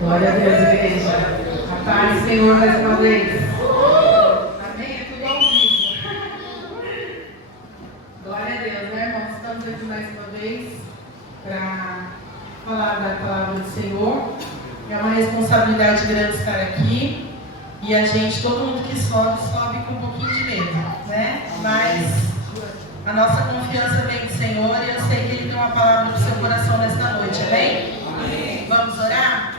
Glória a Deus, igreja. A paz do Senhor mais uma vez. Amém? É tudo ao vivo. Glória a Deus, né, irmãos? Estamos aqui mais uma vez para falar da palavra do Senhor. É uma responsabilidade grande estar aqui. E a gente, todo mundo que sobe com um pouquinho de medo, né? Mas a nossa confiança vem do Senhor e eu sei que Ele tem uma palavra para o seu coração nesta noite, amém? Amém. Vamos orar?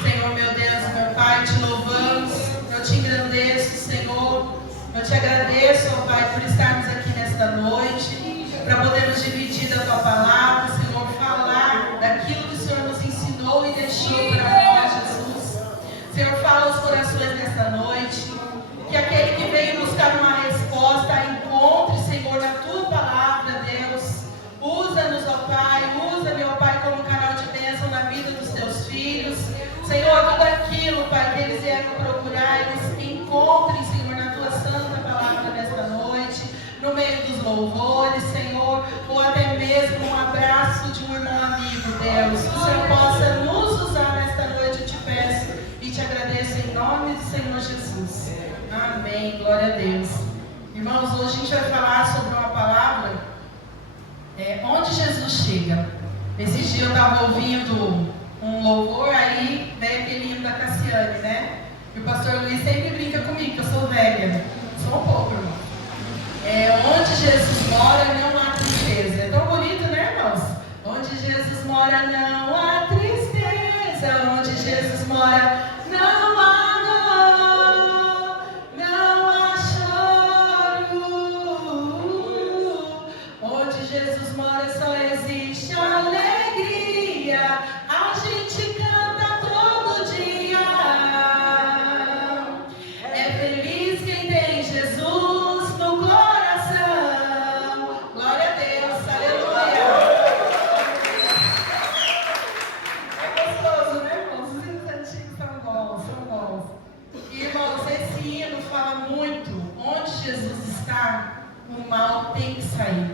Senhor, meu Deus, meu Pai, te louvamos, eu te engrandeço, Senhor, eu te agradeço, ó Pai, por estarmos aqui nesta noite, para podermos dividir da Tua palavra, Senhor, falar daquilo que o Senhor nos ensinou e deixou para nós, Jesus. Senhor, fala aos corações nesta noite, que aquele que veio buscar uma resposta, encontre, Senhor, na Tua palavra, Deus. Usa-nos, ó Pai, usa, meu Pai, como canal de bênção na vida dos Teus filhos. Senhor, tudo aquilo, Pai, que eles vieram procurar, eles encontrem, Senhor, na Tua santa palavra nesta noite, no meio dos louvores, Senhor, ou até mesmo um abraço de um irmão amigo, Deus. Que o Senhor possa nos usar nesta noite, eu te peço e te agradeço em nome do Senhor Jesus. Amém, glória a Deus. Irmãos, hoje a gente vai falar sobre uma palavra, onde Jesus chega. Esses dias eu estava ouvindo um louvor, aí veio aquele hino da Cassiane, né? E o pastor Luiz sempre brinca comigo, que eu sou velha. Sou um pouco, irmão. Onde Jesus mora não há tristeza. É tão bonito, né, irmãos? Onde Jesus mora não há tristeza. Onde Jesus mora não há dor, não há choro. Onde Jesus mora só existe alegria. A gente canta todo dia. É feliz quem tem Jesus no coração. Glória a Deus, aleluia. É gostoso, né, irmãos? Os hinos antigos são bons, são bons. E, irmãos, esse hino fala muito. Onde Jesus está, o mal tem que sair.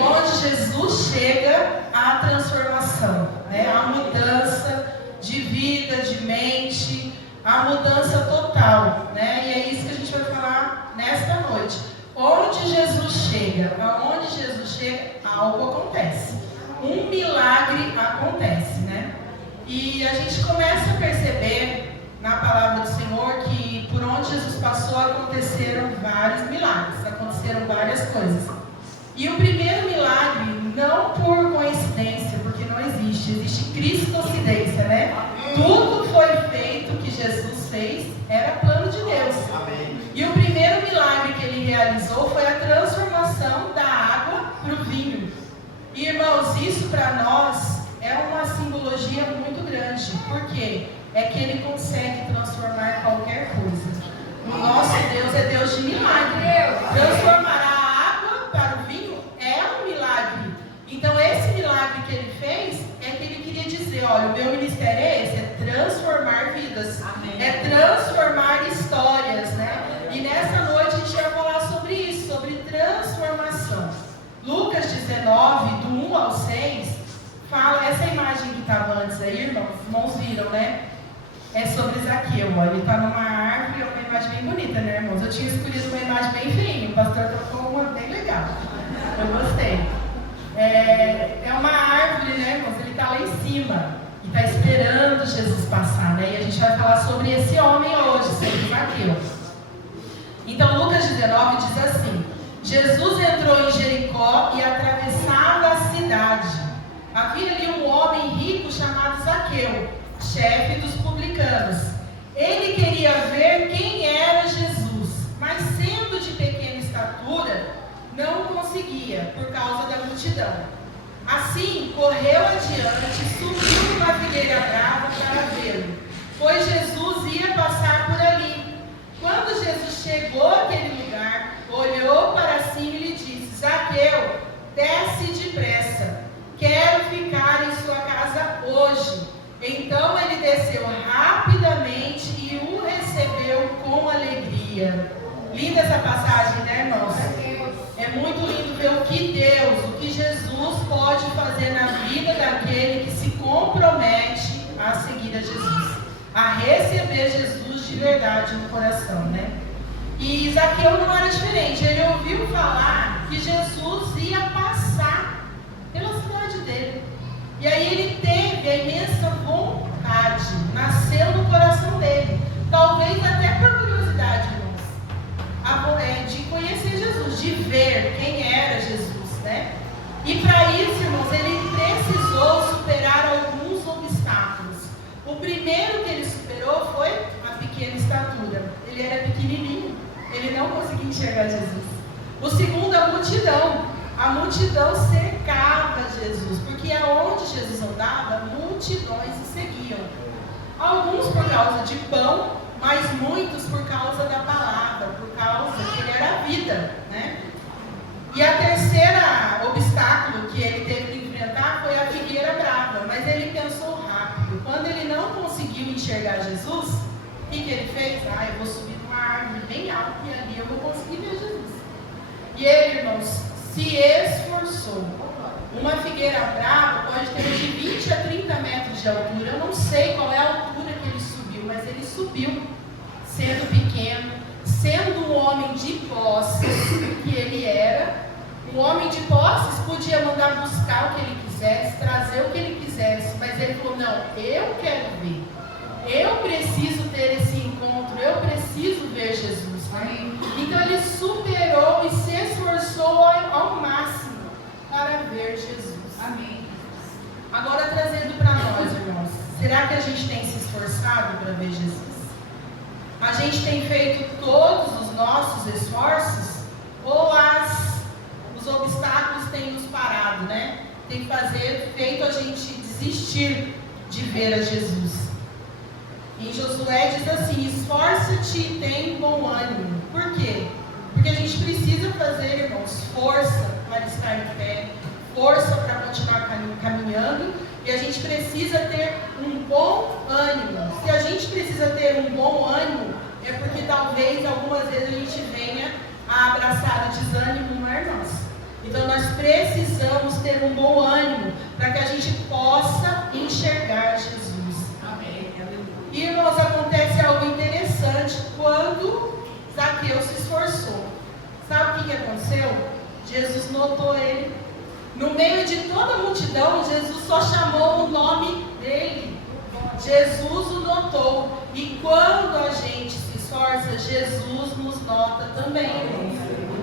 Onde Jesus chega, há transformação, né? A mudança de vida, de mente, a mudança total, né? E é isso que a gente vai falar nesta noite. Onde Jesus chega, aonde Jesus chega, algo acontece. Um milagre acontece, né? E a gente começa a perceber na palavra do Senhor que por onde Jesus passou aconteceram vários milagres, aconteceram várias coisas. E o primeiro milagre, não por coincidência, porque não existe cristocidência, né? Tudo foi feito que Jesus fez, era plano de Deus. Amém. E o primeiro milagre que ele realizou foi a transformação da água para o vinho. E, irmãos, isso para nós é uma simbologia muito grande, porque é que ele consegue transformar qualquer coisa. O nosso Deus é Deus de milagre. Transformar a água para o vinho é um milagre. Então, esse milagre que ele fez é que ele queria dizer, olha, o meu ministério é esse, é transformar vidas. Amém. É transformar histórias, né? E nessa noite a gente vai falar sobre isso, sobre transformação. Lucas 19, do 1 ao 6, fala, essa imagem que estava antes aí, irmãos, os irmãos viram, né? É sobre Zaqueu, ó. Ele está numa árvore, é uma imagem bem bonita, né, irmãos? Eu tinha escolhido uma imagem bem feinha, o pastor tocou uma bem legal. Eu gostei. É uma árvore, né, irmãos? Ele está lá em cima e está esperando Jesus passar, né? E a gente vai falar sobre esse homem hoje, sobre Zaqueu. Então, Lucas 19 diz assim: Jesus entrou em Jericó e atravessava a cidade. Havia ali um homem rico chamado Zaqueu, chefe dos publicanos. Ele queria ver quem era Jesus, mas sendo de pequena estatura, não conseguia, por causa da multidão. Assim, correu adiante, subiu uma figueira brava para vê-lo, pois Jesus ia passar por ali. Quando Jesus chegou àquele lugar, olhou para cima e lhe disse: Zaqueu, desce depressa, quero ficar em sua casa hoje. Então ele desceu rapidamente e o recebeu com alegria. Linda essa passagem, né, irmãos? É muito lindo ver o que Deus, o que Jesus pode fazer na vida daquele que se compromete a seguir a Jesus. a receber Jesus de verdade no coração, né? E Zaqueu não era diferente. Ele ouviu falar que Jesus ia passar pela cidade dele. E aí ele teve a imensa vontade, nasceu no coração dele, talvez até por curiosidade, irmãos, de conhecer Jesus, de ver quem era Jesus, né? E para isso, irmãos, ele precisou superar alguns obstáculos. O primeiro que ele superou foi a pequena estatura. Ele era pequenininho, ele não conseguia enxergar Jesus. O segundo, a multidão. A multidão cercava Jesus, porque aonde Jesus andava, multidões o seguiam. Alguns por causa de pão, mas muitos por causa da palavra, por causa que ele era a vida, né? E a terceira obstáculo que ele teve que enfrentar foi a figueira brava, mas ele pensou rápido. Quando ele não conseguiu enxergar Jesus, o que ele fez? Eu vou subir numa árvore bem alta e ali eu vou conseguir ver Jesus. E ele, irmãos, se esforçou. Uma figueira brava pode ter de 20 a 30 metros de altura. Eu não sei qual é a altura que ele subiu, mas ele subiu, sendo pequeno, sendo um homem de posses, que ele era. Um homem de posses podia mandar buscar o que ele quisesse, trazer o que ele quisesse, mas ele falou, não, eu quero ver. Eu preciso ter esse encontro, eu preciso ver Jesus. Né? Então ele superou e se esforçou ao máximo para ver Jesus. Amém. Agora trazendo para nós, irmãos, será que a gente tem se esforçado para ver Jesus? A gente tem feito todos os nossos esforços? Ou os obstáculos têm nos parado, né? Tem feito a gente desistir de ver a Jesus. Em Josué diz assim, esforça-te e tem bom ânimo. Por quê? Porque a gente precisa fazer, irmãos, força para estar em pé, força para continuar caminhando, e a gente precisa ter um bom ânimo. Se a gente precisa ter um bom ânimo, é porque talvez algumas vezes a gente venha a abraçar o desânimo, não é, irmãos? Então nós precisamos ter um bom ânimo para que a gente possa enxergar Jesus. Amém. E, irmãos, acontece algo interessante quando Zaqueu se esforçou. Sabe o que aconteceu? Jesus notou ele. No meio de toda a multidão, Jesus só chamou o nome dele. Jesus o notou. E quando a gente se esforça, Jesus nos nota também.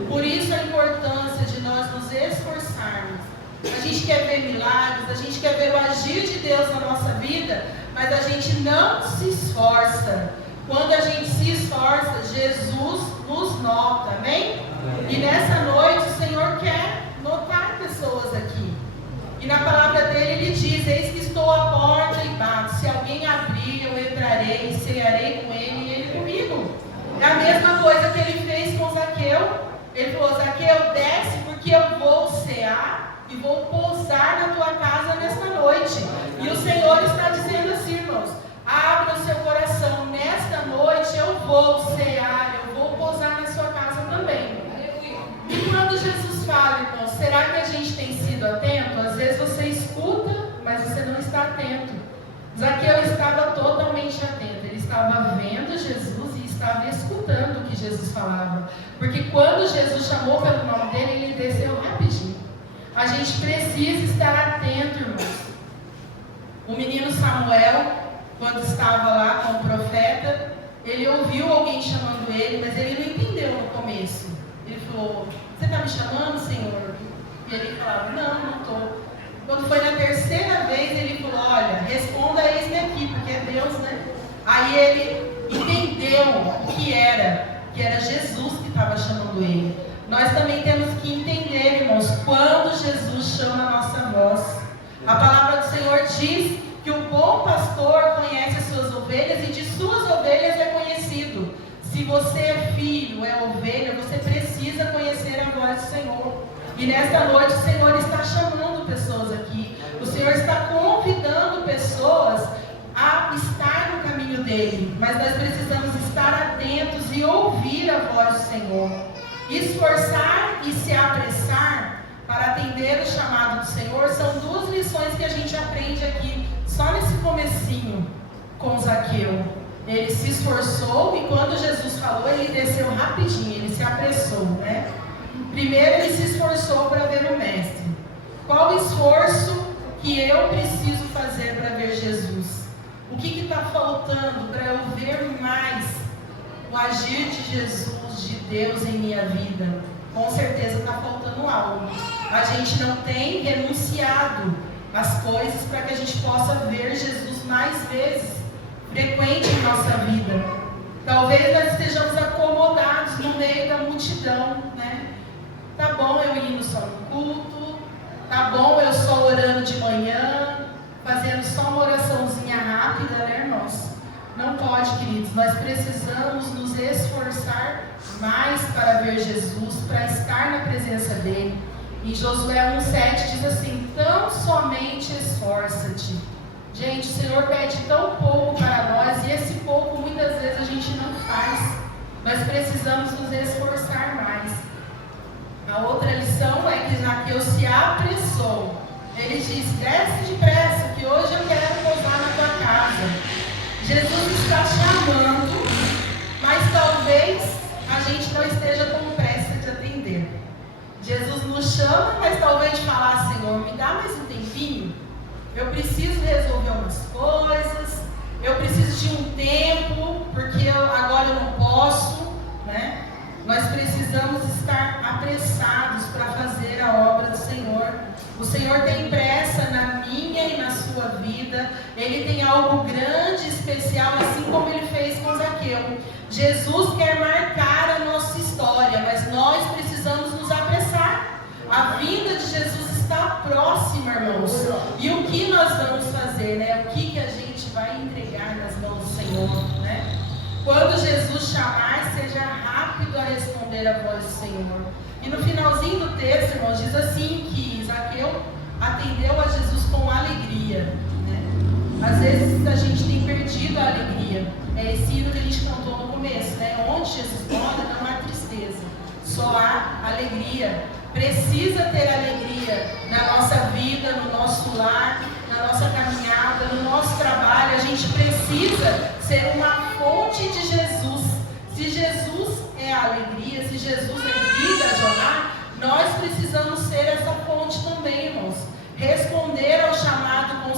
Por isso a importância de nós nos esforçarmos. A gente quer ver milagres, a gente quer ver o agir de Deus na nossa vida, mas a gente não se esforça. Quando a gente se esforça, Jesus nos nota, amém? E nessa noite o Senhor quer notar pessoas aqui. E na palavra dele ele diz, eis que estou à porta e bato. Se alguém abrir, eu entrarei e cearei com ele e ele comigo. É a mesma coisa que ele fez com Zaqueu. Ele falou, Zaqueu, desce porque eu vou cear e vou pousar na tua casa nesta noite. E o Senhor está dizendo assim, irmãos, abra o seu coração, nesta noite eu vou cear, eu vou pousar na sua casa também. E quando Jesus fala, irmãos, será que a gente tem sido atento? Às vezes você escuta, mas você não está atento. Zaqueu estava totalmente atento, ele estava vendo Jesus e estava escutando o que Jesus falava. Porque quando Jesus chamou pelo nome dele, ele desceu rapidinho. A gente precisa estar atento, irmãos. O menino Samuel, quando estava lá com o profeta, ele ouviu alguém chamando ele, mas ele não entendeu no começo. Ele falou, você está me chamando, Senhor? E ele falava, não estou. Quando foi na terceira vez, ele falou, olha, responda eis-me aqui, porque é Deus, né? Aí ele entendeu o que era Jesus que estava chamando ele. Nós também temos que entender, irmãos, quando Jesus chama a nossa voz. A palavra do Senhor diz que o bom pastor conhece as suas ovelhas e de suas ovelhas é conhecido. Se você é filho, é ovelha, você precisa conhecer a voz do Senhor. E nesta noite o Senhor está chamando pessoas aqui. O Senhor está convidando pessoas a estar no caminho dele. Mas nós precisamos estar atentos e ouvir a voz do Senhor. Esforçar e se apressar para atender o chamado do Senhor são duas lições que a gente aprende aqui, só nesse comecinho com Zaqueu. Ele se esforçou e quando Jesus falou, ele desceu rapidinho, ele se apressou, né? Primeiro ele se esforçou para ver o Mestre. Qual o esforço que eu preciso fazer para ver Jesus? O que está faltando para eu ver mais o agir de Jesus, de Deus em minha vida? Com certeza está faltando algo. A gente não tem renunciado às coisas para que a gente possa ver Jesus mais vezes, frequente em nossa vida. Talvez nós estejamos acomodados no meio da multidão, né? Tá bom eu indo só no culto, tá bom eu só orando de manhã, fazendo só uma oraçãozinha rápida, né, irmãos? Não pode, queridos. Nós precisamos nos esforçar mais para ver Jesus, para estar na presença dele. Em Josué 1,7 diz assim: tão somente esforça-te. Gente, o Senhor pede tão pouco para nós e esse pouco muitas vezes a gente não faz. Nós precisamos nos esforçar mais. A outra lição é que Zaqueu se apressou. Ele disse: desce depressa, que hoje eu quero pousar na tua casa. Jesus está chamando, mas talvez a gente não esteja com pressa de atender. Jesus nos chama, mas talvez falar: Senhor, me dá mais um tempinho. Eu preciso resolver umas coisas, eu preciso de um tempo, porque agora eu não posso, né? Nós precisamos estar apressados para fazer a obra do Senhor. O Senhor tem pressa na minha e na sua vida. Ele tem algo grande, especial, assim como Ele fez com Zaqueu. Jesus quer marcar a nossa história, mas nós precisamos nos apressar. A vinda de Jesus está próxima, irmãos. E o que nós vamos fazer, né? O que a gente vai entregar nas mãos do Senhor, né? Quando Jesus chamar, seja rápido a responder a voz do Senhor. E no finalzinho do texto, irmãos, diz assim que Zaqueu atendeu a Jesus com alegria, né? Às vezes a gente tem perdido a alegria. É esse hino que a gente cantou no começo, né? Onde Jesus mora não há tristeza, só há alegria. Precisa ter alegria na nossa vida, no nosso lar, na nossa caminhada, no nosso trabalho. A gente precisa ser uma fonte de Jesus. Se Jesus é a alegria, se Jesus é vida a jorrar, nós precisamos ser essa fonte também, irmãos. Responder ao chamado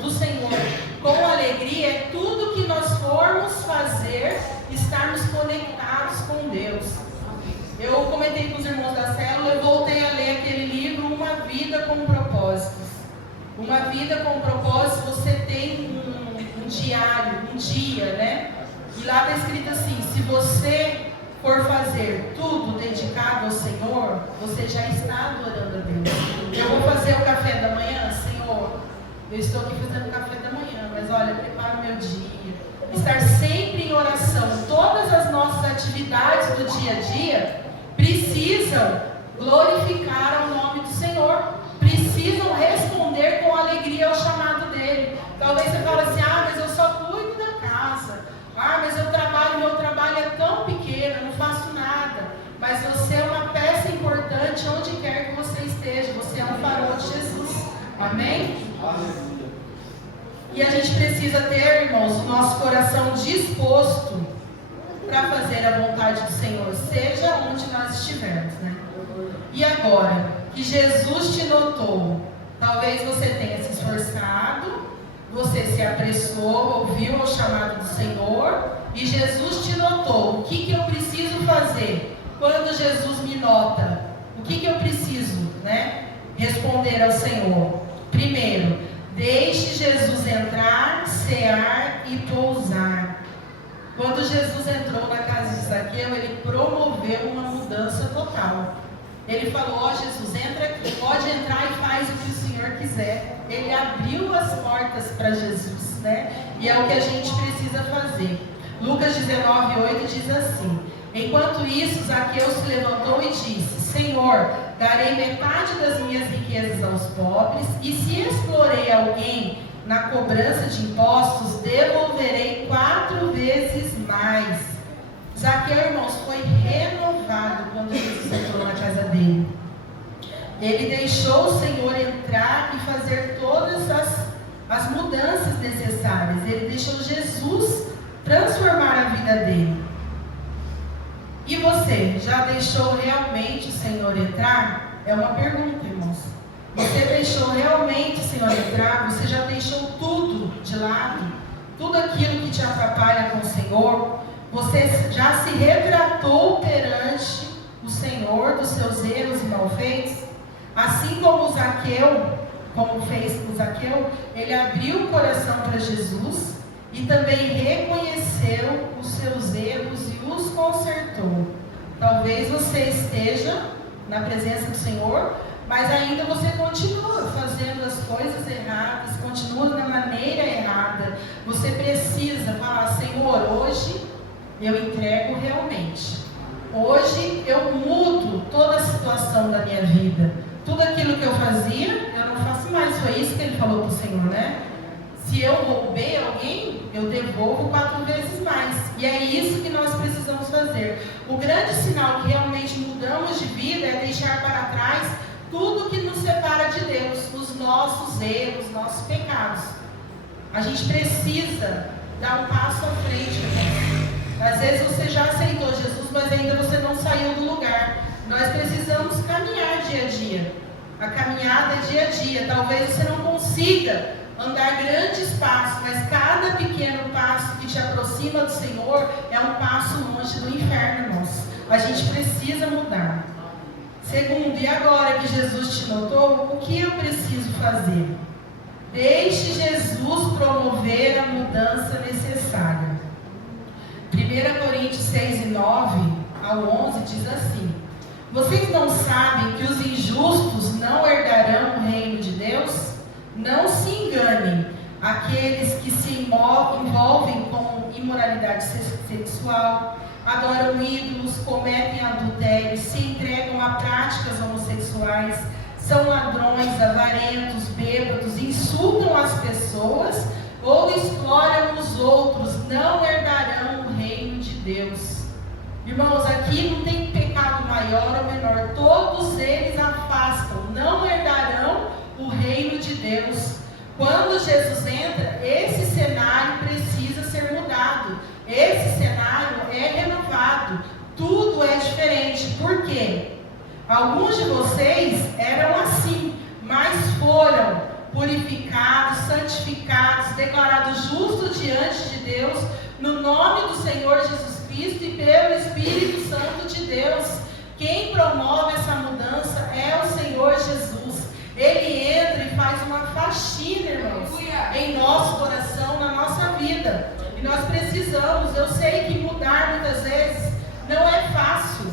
do Senhor com alegria é tudo que nós formos fazer, estarmos conectados com Deus. Eu comentei com os irmãos da célula, eu voltei a ler aquele livro, Uma Vida com Propósitos. Uma Vida com Propósitos, você tem um diário, um dia, né? E lá está escrito assim: se você for fazer tudo dedicado ao Senhor, você já está adorando a Deus. Eu vou fazer o café da manhã, Senhor, eu estou aqui fazendo o café da manhã, mas olha, prepara o meu dia. Estar sempre em oração. Todas as nossas atividades do dia a dia precisam glorificar o nome do Senhor, precisam responder com alegria ao chamado dele. Talvez você fale assim: ah, mas eu só cuido da casa, ah, mas meu trabalho é tão pequeno, eu não faço nada. Mas você é uma peça importante onde quer que você esteja, você é um farol de Jesus, amém? E a gente precisa ter, irmãos, o nosso coração disposto para fazer a vontade do Senhor, seja onde nós estivermos, né? E agora, que Jesus te notou, talvez você tenha se esforçado, você se apressou, ouviu o chamado do Senhor, e Jesus te notou. O que eu preciso fazer? Quando Jesus me nota, o que eu preciso, né, responder ao Senhor? Primeiro, deixe Jesus entrar, cear e pousar. Quando Jesus entrou na casa de Zaqueu, ele promoveu uma mudança total. Ele falou: ó Jesus, entra aqui, pode entrar e faz o que o Senhor quiser. Ele abriu as portas para Jesus, né? E é o que a gente precisa fazer. Lucas 19:8 diz assim: enquanto isso, Zaqueu se levantou e disse: Senhor, darei metade das minhas riquezas aos pobres, e se explorei alguém na cobrança de impostos, devolverei 4 vezes mais. Zaqueu, irmãos, foi renovado quando Jesus entrou na casa dele. Ele deixou o Senhor entrar e fazer todas as mudanças necessárias. Ele deixou Jesus transformar a vida dele. E você, já deixou realmente o Senhor entrar? É uma pergunta, irmãos. Você deixou realmente o Senhor entrar? Você já deixou tudo de lado? Tudo aquilo que te atrapalha com o Senhor? Você já se retratou perante o Senhor dos seus erros e malfeitos? Assim como Zaqueu, como fez o Zaqueu, ele abriu o coração para Jesus e também reconheceu os seus erros e os consertou. Talvez você esteja na presença do Senhor, mas ainda você continua fazendo as coisas erradas, continua da maneira errada. Você precisa falar: Senhor, hoje eu entrego realmente. Hoje eu mudo toda a situação da minha vida. Tudo aquilo que eu fazia, eu não faço mais. Foi isso que ele falou para o Senhor, né? Se eu roubei alguém, eu devolvo 4 vezes mais. E é isso que nós precisamos fazer. O grande sinal que realmente mudamos de vida é deixar para trás tudo que nos separa de Deus, os nossos erros, nossos pecados. A gente precisa dar um passo à frente, irmão. Às vezes você já aceitou Jesus, mas ainda você não saiu do lugar. Nós precisamos caminhar dia a dia. A caminhada é dia a dia. Talvez você não consiga andar grandes passos, mas cada pequeno passo que te aproxima do Senhor é um passo longe do inferno, irmãos. A gente precisa mudar. Segundo, e agora que Jesus te notou, o que eu preciso fazer? Deixe Jesus promover a mudança necessária. 1 Coríntios 6, 9 ao 11 diz assim: vocês não sabem que os injustos não herdarão o reino de Deus? Não se enganem, aqueles que se envolvem com imoralidade sexual, adoram ídolos, cometem adultério, se entregam a práticas homossexuais, são ladrões, avarentos, bêbados, insultam as pessoas ou exploram os outros, não herdarão o reino de Deus. Irmãos, aqui não tem pecado maior ou menor, todos eles afastam, não herdarão o reino de Deus. Quando Jesus entra, esse cenário precisa ser mudado, esse cenário é renovado, tudo é diferente. Por quê? Alguns de vocês eram assim, mas foram purificados, santificados, declarados justos diante de Deus, no nome do Senhor Jesus Cristo e pelo Espírito Santo de Deus. Quem promove essa mudança é o Senhor Jesus. Ele entra e faz uma faxina, irmãos, em nosso coração, na nossa vida. E nós precisamos, eu sei que mudar muitas vezes não é fácil.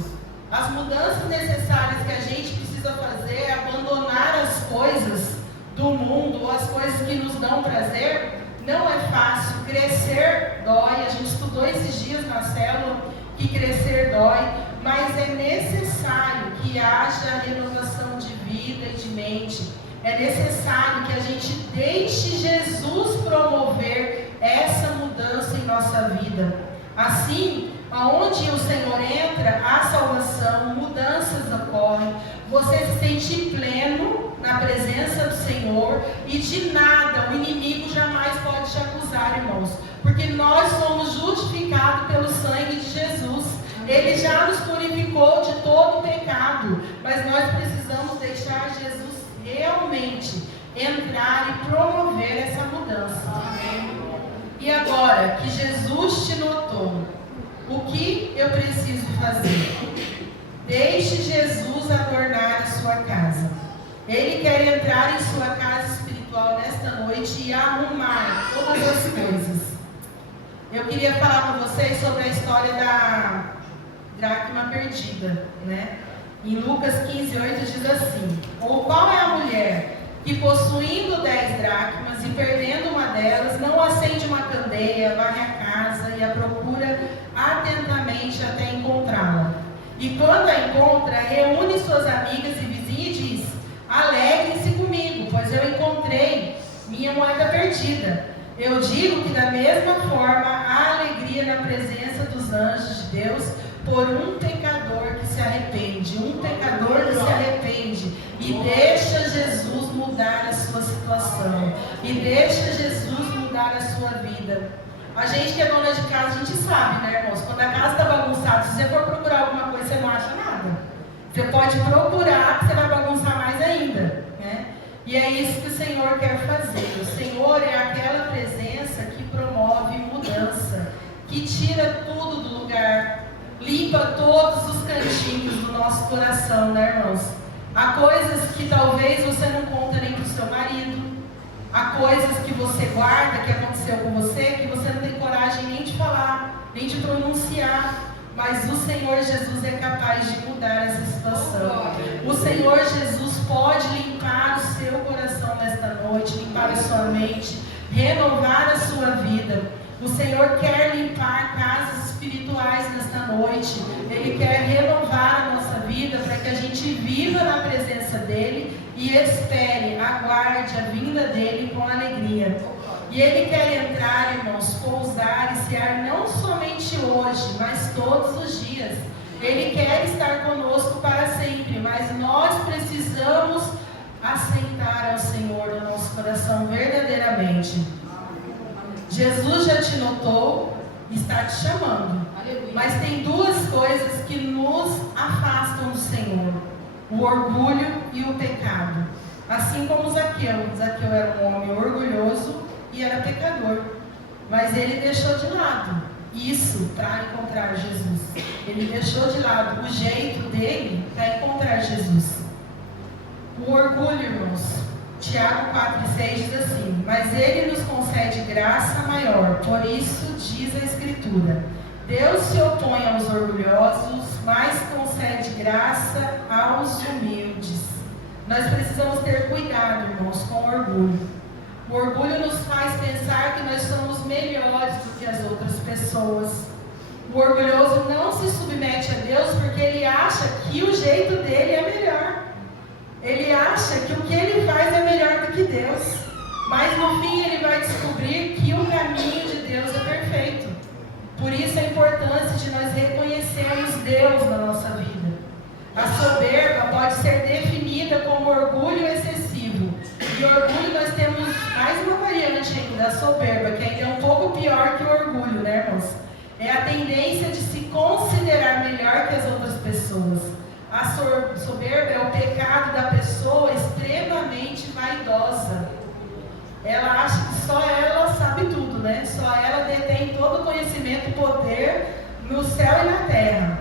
As mudanças necessárias que a gente precisa fazer é abandonar as coisas do mundo, ou as coisas que nos dão prazer. Não é fácil. Crescer dói. A gente estudou esses dias na célula que crescer dói, mas é necessário que haja renovação de vida e de mente. É necessário que a gente deixe Jesus promover essa mudança em nossa vida. Assim, aonde o Senhor entra, há salvação, mudanças ocorrem, você se sente pleno na presença do Senhor e de nada o inimigo jamais pode te acusar, irmãos, porque nós somos justificados pelo sangue de Jesus. Ele já nos purificou de todo pecado, mas nós precisamos deixar Jesus realmente entrar e promover essa mudança. Amém. E agora que Jesus te notou, o que eu preciso fazer? Deixe Jesus adornar a sua casa. Ele quer entrar em sua casa espiritual nesta noite e arrumar todas as coisas. Eu queria falar com vocês sobre a história da dracma perdida, né? Em Lucas 15:8 diz assim: ou qual é a mulher que, possuindo 10 dracmas e perdendo uma delas, não acende uma candeia, varre a casa e a procura atentamente até encontrá-la? E quando a encontra, reúne suas amigas e vizinhas e diz: alegrem-se comigo, pois eu encontrei minha moeda perdida. Eu digo que da mesma forma há alegria na presença dos anjos de Deus por um pecador que se arrepende, e deixa Jesus mudar a sua situação, e deixa Jesus mudar a sua vida. A gente que é dona de casa, a gente sabe, né, irmãos? Quando a casa está bagunçada, se você for procurar alguma coisa, você não acha nada. Você pode procurar, que você vai bagunçar mais ainda, né? E é isso que o Senhor quer fazer. O Senhor é aquela presença que promove mudança, que tira tudo do lugar, limpa todos os cantinhos do nosso coração, né, irmãos? Há coisas que talvez você não conta nem para o seu marido, há coisas que você guarda, que aconteceu com você, que você não tem coragem nem de falar, nem de pronunciar. Mas o Senhor Jesus é capaz de mudar essa situação. O Senhor Jesus pode limpar o seu coração nesta noite, limpar a sua mente, renovar a sua vida. O Senhor quer limpar casas espirituais nesta noite. Ele quer renovar a nossa vida para que a gente viva na presença dEle e espere, aguarde a vinda dEle com alegria. E Ele quer entrar, irmãos, pousar e cear não somente hoje, mas todos os dias. Ele quer estar conosco para sempre, mas nós precisamos aceitar ao Senhor no nosso coração verdadeiramente. Jesus já te notou e está te chamando. Mas tem duas coisas que nos afastam do Senhor: o orgulho e o pecado. Assim como Zaqueu. Zaqueu era um homem orgulhoso e era pecador, mas ele deixou de lado isso para encontrar Jesus. Ele deixou de lado o jeito dele para encontrar Jesus. O orgulho, irmãos, Tiago 4,6 diz assim: mas ele nos concede graça maior, por isso diz a Escritura: Deus se opõe aos orgulhosos, mas concede graça aos humildes. Nós precisamos ter cuidado, irmãos, com o orgulho. O orgulho nos faz pensar que nós somos melhores do que as outras pessoas. O orgulhoso não se submete a Deus porque ele acha que o jeito dele é melhor. Ele acha que o que ele faz é melhor do que Deus. Mas no fim ele vai descobrir que o caminho de Deus é perfeito. Por isso a importância de nós reconhecermos Deus na nossa vida. A soberba pode ser definida como orgulho excessivo. E orgulho nós temos mais uma variante ainda, a soberba, que ainda é um pouco pior que o orgulho, né, irmãos? É a tendência de se considerar melhor que as outras pessoas. A soberba é o pecado da pessoa extremamente vaidosa. Ela acha que só ela sabe tudo, né? Só ela detém todo o conhecimento e poder no céu e na terra.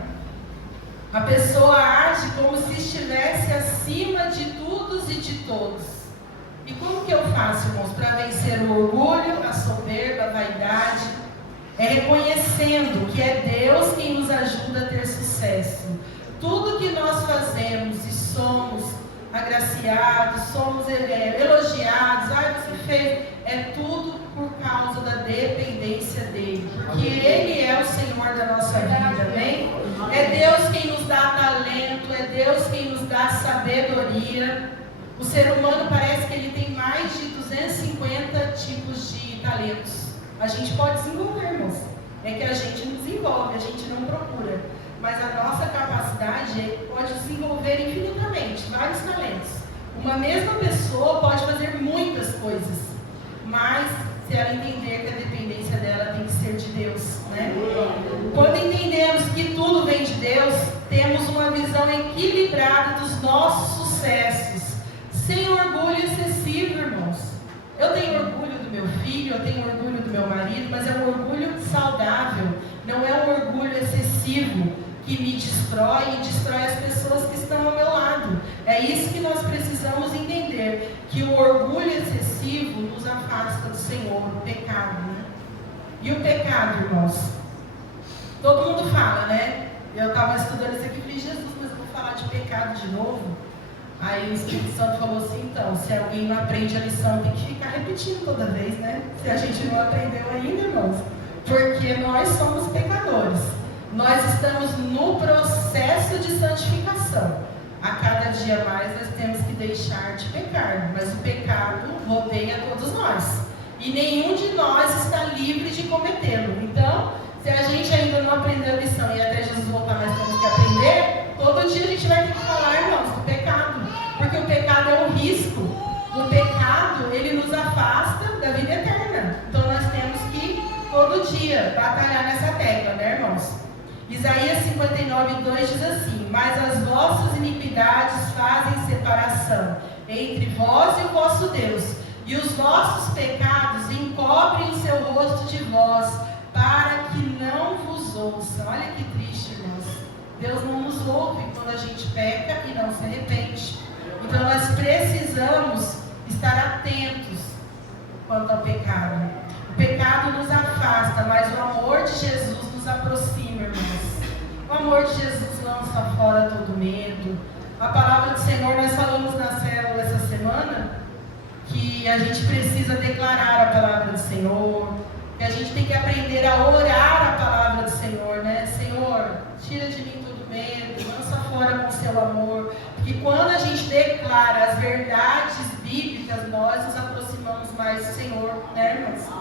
A pessoa age como se estivesse acima de todos e de todos. E como que eu faço, irmãos, para vencer o orgulho, a soberba, a vaidade? É reconhecendo que é Deus quem nos ajuda a ter sucesso. Tudo que nós fazemos e somos agraciados, somos elogiados, você fez, é tudo por causa da dependência dEle. Porque Ele é o Senhor da nossa vida, amém? É Deus quem nos dá talento, é Deus quem nos dá sabedoria. O ser humano parece que ele tem mais de 250 tipos de talentos. A gente pode desenvolver, irmãos. É que a gente não desenvolve, a gente não procura. Mas a nossa capacidade pode desenvolver infinitamente, vários talentos. Uma mesma pessoa pode fazer muitas coisas, mas se ela entender que a dependência dela tem que ser de Deus, né? Quando entendemos que tudo vem de Deus, temos uma visão equilibrada dos nossos sucessos, sem orgulho excessivo, irmãos. Eu tenho orgulho do meu filho, eu tenho orgulho do meu marido, mas é um orgulho saudável, não é um orgulho excessivo que me destrói e destrói as pessoas que estão ao meu lado. É isso que nós precisamos entender, que o orgulho excessivo nos afasta do Senhor, o pecado, né? E o pecado, irmãos? Todo mundo fala, né? Eu estava estudando isso aqui e falei, Jesus, mas eu vou falar de pecado de novo? Aí o Espírito Santo falou assim, então, se alguém não aprende a lição, tem que ficar repetindo toda vez, né? Se a gente não aprendeu ainda, irmãos, porque nós somos pecadores. Nós estamos no processo de santificação. A cada dia mais nós temos que deixar de pecar, mas o pecado rodeia todos nós. E nenhum de nós está livre de cometê-lo. Então, se a gente ainda não aprendeu a lição e até Jesus voltar nós temos que aprender, todo dia a gente vai ter que falar, irmãos, do pecado. Porque o pecado é um risco. O pecado, ele nos afasta da vida eterna. Então nós temos que todo dia batalhar nessa tecla, né, irmãos? Isaías 59:2 diz assim: mas as vossas iniquidades fazem separação entre vós e o vosso Deus, e os vossos pecados encobrem o seu rosto de vós, para que não vos ouça. Olha que triste, irmãos. Deus não nos ouve quando a gente peca e não se arrepende. Então nós precisamos estar atentos quanto ao pecado. O pecado nos afasta, mas o amor de Jesus nos aproxima, irmãos. O amor de Jesus lança fora todo medo. A palavra do Senhor, nós falamos na célula essa semana, que a gente precisa declarar a palavra do Senhor, que a gente tem que aprender a orar a palavra do Senhor, né? Senhor, tira de mim todo medo, lança fora com o seu amor. Porque quando a gente declara as verdades bíblicas, nós nos aproximamos mais do Senhor, né, irmãos?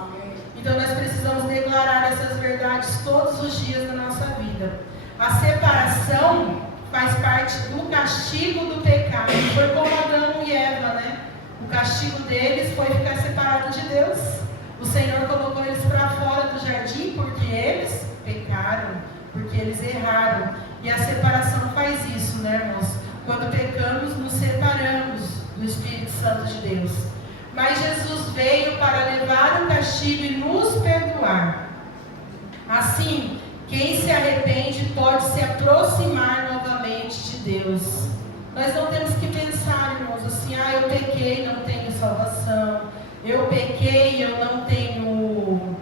Então nós precisamos declarar essas verdades todos os dias na nossa vida. A separação faz parte do castigo do pecado. Foi como Adão e Eva, né? O castigo deles foi ficar separado de Deus. O Senhor colocou eles para fora do jardim porque eles pecaram, porque eles erraram. E a separação faz isso, né, irmãos? Quando pecamos, nos separamos do Espírito Santo de Deus. Mas Jesus veio para levar o castigo e nos perdoar. Assim, quem se arrepende pode se aproximar novamente de Deus. Nós não temos que pensar, irmãos, assim: eu pequei, não tenho salvação. Eu pequei, eu não tenho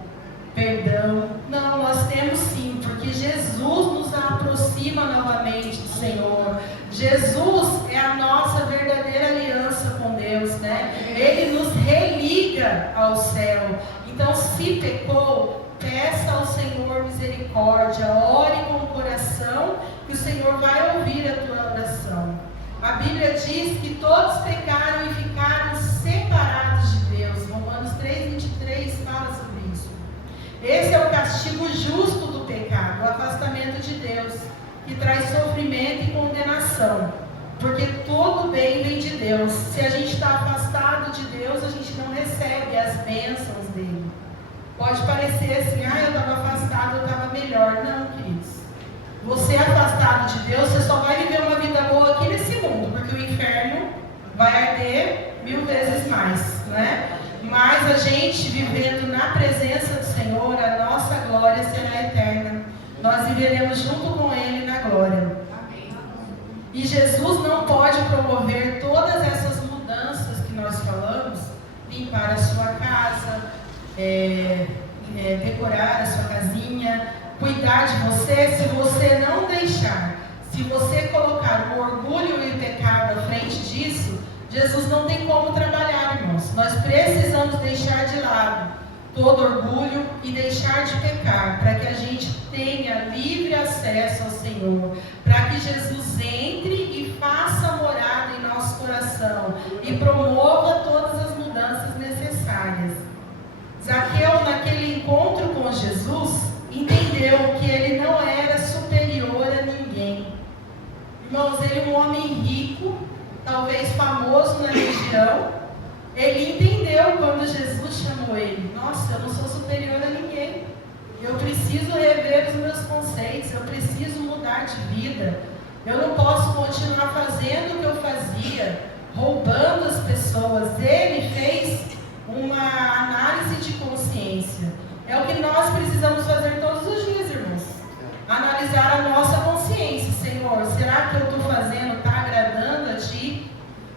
perdão. Não, nós temos sim, porque Jesus nos aproxima novamente do Senhor. Jesus é a nossa verdadeira aliança com Deus, né? Ele nos religa ao céu. Então, se pecou, peça ao Senhor misericórdia, ore com o coração, que o Senhor vai ouvir a tua oração. A Bíblia diz que todos pecaram e ficaram separados de Deus. Romanos 3:23 fala sobre isso. Esse é o castigo justo do pecado, o afastamento de Deus, que traz sofrimento e condenação. Porque todo bem vem de Deus. Se a gente está afastado de Deus, a gente não recebe as bênçãos dele. Pode parecer assim: eu estava afastado, eu estava melhor. Não, queridos. Você afastado de Deus, você só vai viver uma vida boa aqui nesse mundo, porque o inferno vai arder 1000 vezes mais, né? Mas a gente vivendo na presença do Senhor, a nossa glória será eterna. Nós viveremos junto com Ele na glória. E Jesus não pode promover todas essas mudanças que nós falamos, limpar a sua casa, decorar a sua casinha, cuidar de você, se você não deixar, se você colocar o orgulho e o pecado à frente disso, Jesus não tem como trabalhar, irmãos. Nós precisamos deixar de lado todo orgulho e deixar de pecar, para que a gente tenha livre acesso ao Senhor, para que Jesus entre e faça morada em nosso coração e promova todas as mudanças necessárias. Zaqueu, naquele encontro com Jesus, entendeu que ele não era superior a ninguém. Irmãos, ele, um homem rico, talvez famoso na região, ele entendeu quando Jesus chamou ele: nossa, eu não sou superior a ninguém, eu preciso rever os meus conceitos, eu preciso mudar de vida, eu não posso continuar fazendo o que eu fazia, roubando as pessoas. Ele fez uma análise de consciência. É o que nós precisamos fazer todos os dias, irmãos. Analisar a nossa consciência. Senhor, será que eu estou fazendo, está agradando a Ti?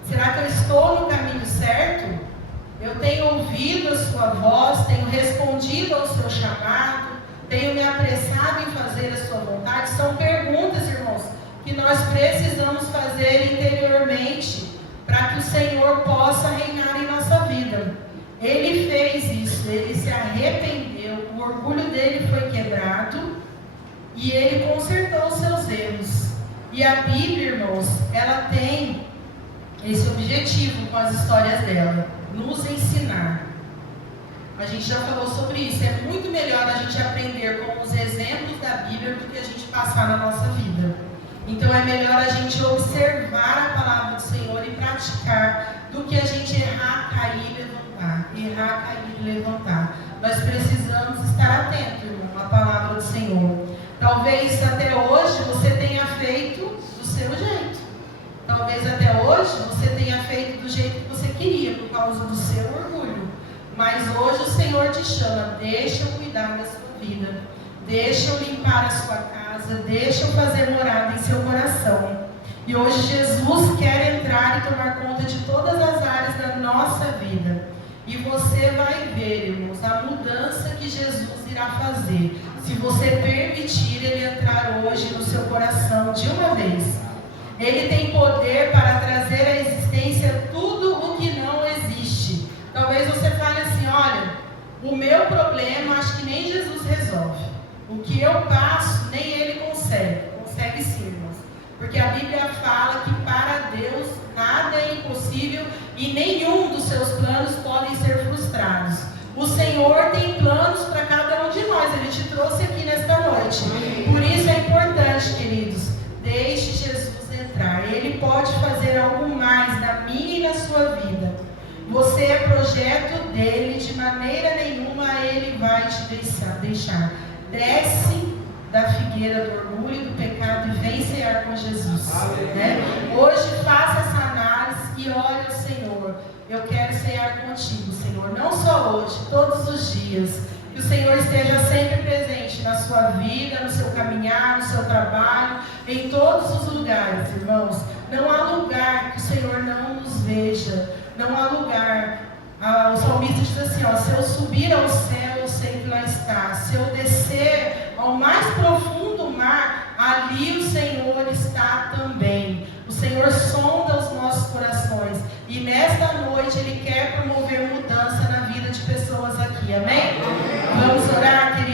Será que eu estou no caminho certo? Eu tenho ouvido a Sua voz, tenho respondido ao Seu chamado, tenho me apressado em fazer a Sua vontade? São perguntas, irmãos, que nós precisamos fazer interiormente, para que o Senhor possa reinar em nossa vida. Ele fez isso, ele se arrependeu, o orgulho dele foi quebrado e ele consertou os seus erros. E a Bíblia, irmãos, ela tem esse objetivo com as histórias dela: nos ensinar. A gente já falou sobre isso. É muito melhor a gente aprender com os exemplos da Bíblia do que a gente passar na nossa vida. Então é melhor a gente observar a palavra do Senhor e praticar, do que a gente errar, cair e levantar. Errar, cair e levantar. nós precisamos estar atentos, irmão, à palavra do Senhor. Talvez até hoje você tenha feito do seu jeito. Talvez até hoje você tenha feito do jeito que você queria, por causa do seu orgulho. Mas hoje o Senhor te chama, deixa eu cuidar da sua vida. Deixa eu limpar a sua casa, deixa eu fazer morada em seu coração. E hoje Jesus quer entrar e tomar conta de todas as áreas da nossa vida. E você vai ver, irmãos, a mudança que Jesus irá fazer, se você permitir Ele entrar hoje no seu coração de uma vez. Ele tem poder para trazer à existência tudo o que não existe. Talvez você fale assim, olha, o meu problema acho que nem Jesus resolve. O que eu passo, nem Ele consegue. Consegue sim, irmãos. Porque a Bíblia fala que para Deus nada é impossível e nenhum dos seus planos podem ser frustrados. O Senhor tem planos para cada um de nós. Ele te trouxe aqui nesta noite. Por isso é importante, queridos, deixe Jesus entrar. Ele pode fazer algo mais na minha e na sua vida. Você é projeto dele, de maneira nenhuma Ele vai te deixar. Desce da figueira do orgulho e do pecado e vem cear com Jesus. Né? Hoje faça essa análise e ore ao Senhor. Eu quero cear contigo, Senhor. Não só hoje, todos os dias. Que o Senhor esteja sempre presente na sua vida, no seu caminhar, no seu trabalho, em todos os lugares, irmãos. Não há lugar que o Senhor não nos veja. Não há lugar. O salmista diz assim, ó, se eu subir ao céu, eu sei que lá está. Se eu descer ao mais profundo mar, ali o Senhor está também. O Senhor sonda os nossos corações. E nesta noite Ele quer promover mudança na vida de pessoas aqui. Amém? Vamos orar, queridos.